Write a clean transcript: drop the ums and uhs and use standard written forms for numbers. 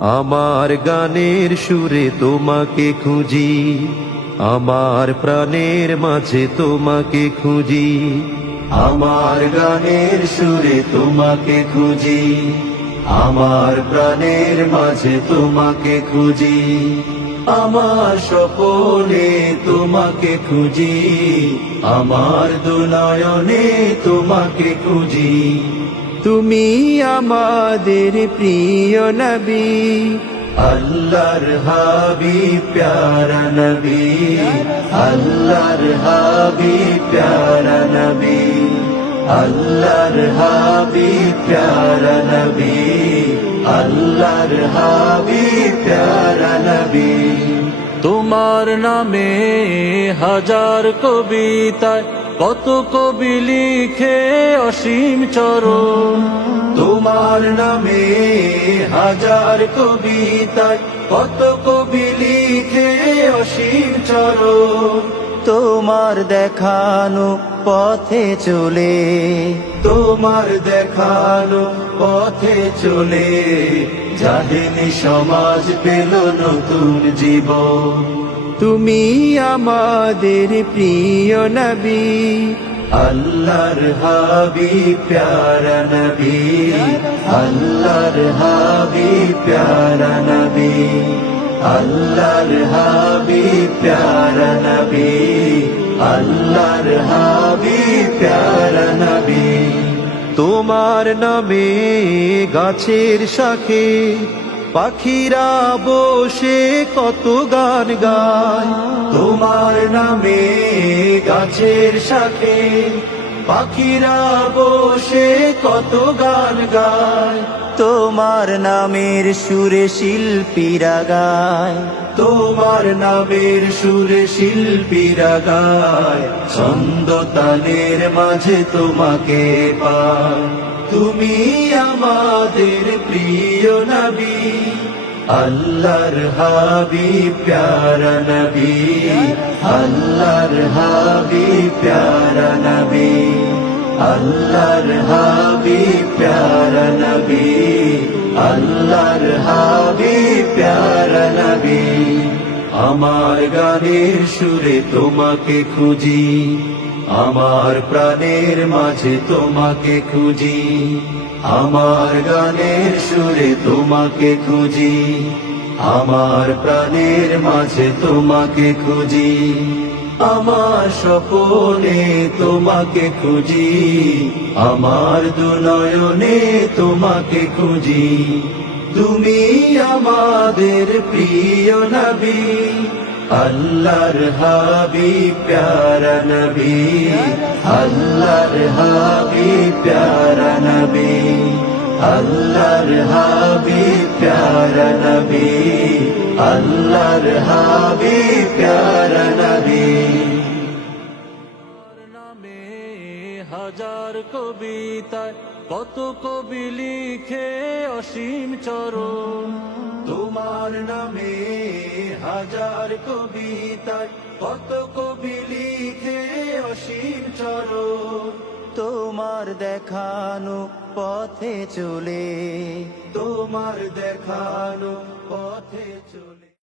আমার গানের সুরে তোমাকে খুঁজি, আমার প্রাণের মাঝে তোমাকে খুঁজি। আমার গানের সুরে তোমাকে খুঁজি, আমার প্রাণের মাঝে তোমাকে খুঁজি। আমার স্বপনে তোমাকে খুঁজি, আমার দুনয়নে তোমাকে খুঁজি। তুমি আমাদের প্রিয় নবী, আল্লাহর হাবিব প্যারা নবী, আল্লাহর হাবিব প্যারা নবী, আল্লাহর হাবিব প্যারা নবী, আল্লাহর হাবিব প্যারা নবী। তোমার নামে হাজার কবিতায় কত কবি লিখে অসীম চরণ। তোমার নামে হাজার কবিতায় কত কবি লিখে অসীম চরণ। তোমার দেখানো পথে চলে, তোমার দেখানো পথে চলে, জাহেলি সমাজ পেল নতুন জীবন। তুমি আমাদের প্রিয় নবী, আল্লাহর হাবিব প্যারা নবী, আল্লাহর হাবিব প্যারা নবী, আল্লাহর হাবিব প্যারা নবী, আল্লাহর হাবিব প্যারা নবী। তোমার নামে গাছের শাখে পাখিরা বসে কত গান গায়। তোমার নামে গাছের শাখে পাখিরা বসে কত গান গায়। তোমার নামের সুরে শিল্পীরা গায়, তোমার নামের সুরে শিল্পীরা গায়। ছন্দ তালের মাঝে তোমাকে পায়। তুমি আমাদের প্রিয় নবী, আল্লাহর হাবিব প্যারা নবী, আল্লাহর হাবিব প্যারা নবী, আল্লাহর হাবিব প্যারা নবী, আল্লাহর হাবিব প্যারা নবী। আমার গানের সুরে তোমাকে খুঁজি, আমার প্রাণের মাঝে তোমাকে খুঁজি। আমার গানের সুরে তোমাকে খুঁজি, আমার প্রাণের মাঝে তোমাকে খুঁজি। আমার স্বপনে তোমাকে খুঁজি, আমার দুনয়নে তোমাকে খুঁজি। তুমি আমাদের প্রিয় নবী, আল্লাহর হাবিব প্যারা নবী, আল্লাহর হাবিব প্যারা নবী, আল্লাহর হাবিব প্যারা নবী, আল্লাহর হাবিব প্যারা নবী। নামে হাজার কবিতায় কত কবি লিখে অসীম চরণ। তোমার নামে হাজার কবিতায় কত কবি লিখে অসীম চরণ। তোমার দেখানো পথে চলে, তোমার দেখানো পথে চলে।